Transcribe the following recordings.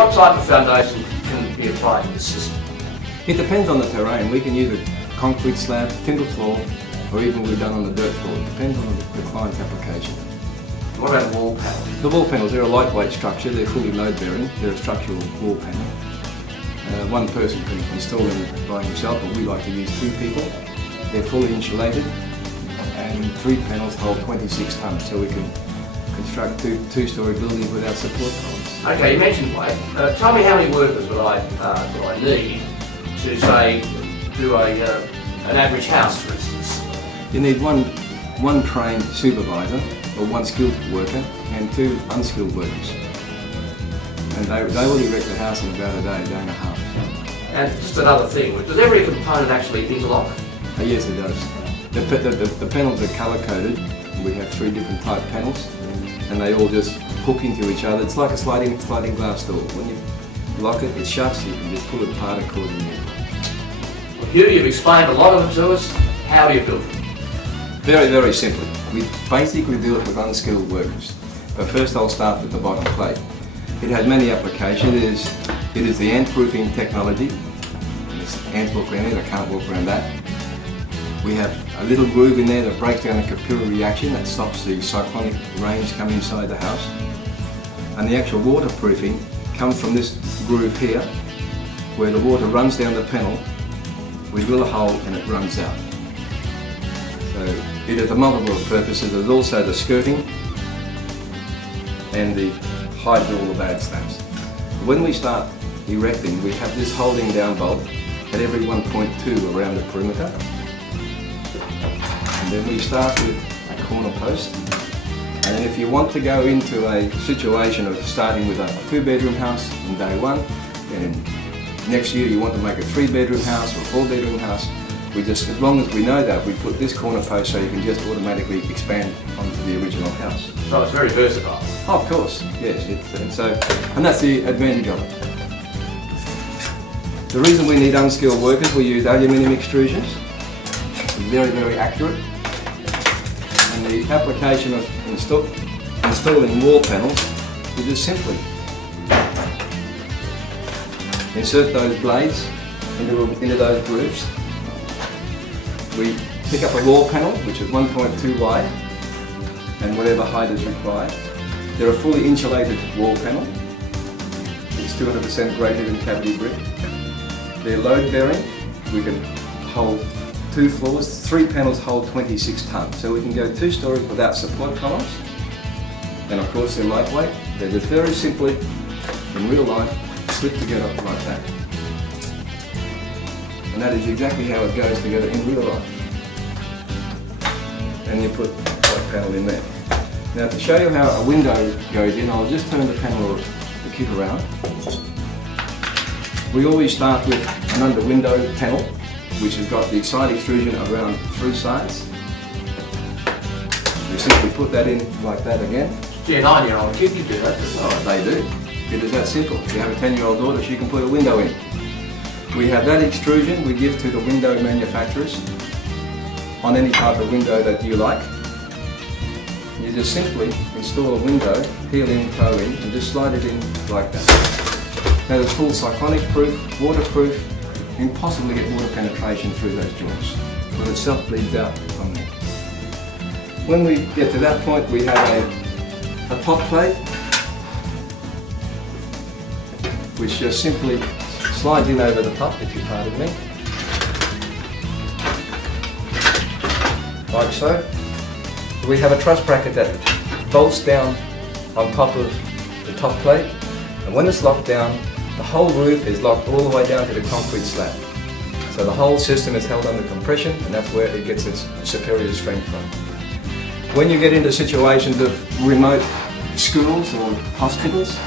what type of foundation can be applied to this system? It depends on the terrain. We can use a concrete slab, timber floor, or even we've done on the dirt floor. It depends on the client's application. What about the wall panels? The wall panels, they're a lightweight structure. They're fully load bearing. They're a structural wall panel. One person can install them by himself, but we like to use 2 people. They're fully insulated, and 3 panels hold 26 tonnes, so we can construct two-storey buildings without support columns. Okay, you mentioned weight. Tell me how many workers would I need to, say, do an average house, for instance? You need one trained supervisor, or 1 skilled worker, and 2 unskilled workers. And they will erect the house in about a day and a half. And just another thing, does every component actually interlock? Yes, it does. The panels are colour-coded. We have 3 different type panels, and they all just hook into each other. It's like a sliding glass door. When you lock it, it shuts. You can just pull it apart accordingly. Well, Hugh, you've explained a lot of it to us. How do you build it? Very, very simply. We basically do it with unskilled workers. But first I'll start with the bottom plate. It has many applications. It is the ant-proofing technology. There's ants walk around it, I can't walk around that. We have a little groove in there that breaks down a capillary reaction that stops the cyclonic rains coming inside the house. And the actual waterproofing comes from this groove here, where the water runs down the panel. We drill a hole and it runs out. So it has a multiple of purposes. There's also the skirting and the hide all the bad slabs. When we start erecting, we have this holding down bolt at every 1.2 around the perimeter. And then we start with a corner post. And then if you want to go into a situation of starting with a 2-bedroom house on day 1, and next year you want to make a 3-bedroom house or a 4-bedroom house, we just, as long as we know that, we put this corner post so you can just automatically expand onto the original house. So it's very versatile. Oh, of course, yes. And that's the advantage of it. The reason we need unskilled workers, we use aluminium extrusions. It's very, very accurate. And the application of installing wall panels is just simply insert those blades into those grooves. We pick up a wall panel, which is 1.2 wide, and whatever height is required. They're a fully insulated wall panel. It's 200% graded in cavity brick. They're load bearing. We can hold 2 floors. 3 panels hold 26 tonnes, so we can go 2 stories without support columns. And of course they're lightweight. They're just very simply, in real life, slip together like that. And that is exactly how it goes together in real life. And you put a white panel in there. Now to show you how a window goes in, I'll just turn the panel, the kit around. We always start with an under window panel, which has got the side extrusion around 3 sides. We simply put that in like that again. Gee, a 9-year-old kid can do that. Oh, they do. It is that simple. If you have a 10-year-old daughter, she can put a window in. We have that extrusion we give to the window manufacturers on any type of window that you like. You just simply install a window, peel in, toe in, and just slide it in like that. That is full cyclonic proof, waterproof, impossible to get water penetration through those joints, but it self-bleeds out from there. When we get to that point, we have a top plate, which just simply slides in over the top, if you pardon me, like so. We have a truss bracket that bolts down on top of the top plate, and when it's locked down, the whole roof is locked all the way down to the concrete slab. So the whole system is held under compression, and that's where it gets its superior strength from. When you get into situations of remote schools or hospitals,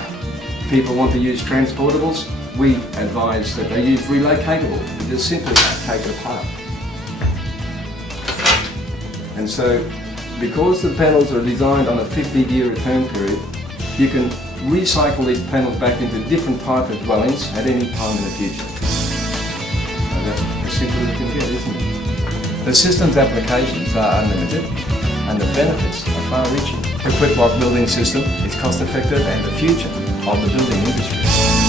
people want to use transportables, we advise that they use relocatable. You just simply take it apart. And so, because the panels are designed on a 50-year return period, you can recycle these panels back into different types of dwellings at any time in the future. And that's as simple as you can get, isn't it? The system's applications are unlimited, and the benefits are far-reaching. The Quikloc building system is cost-effective and the future of the building industry.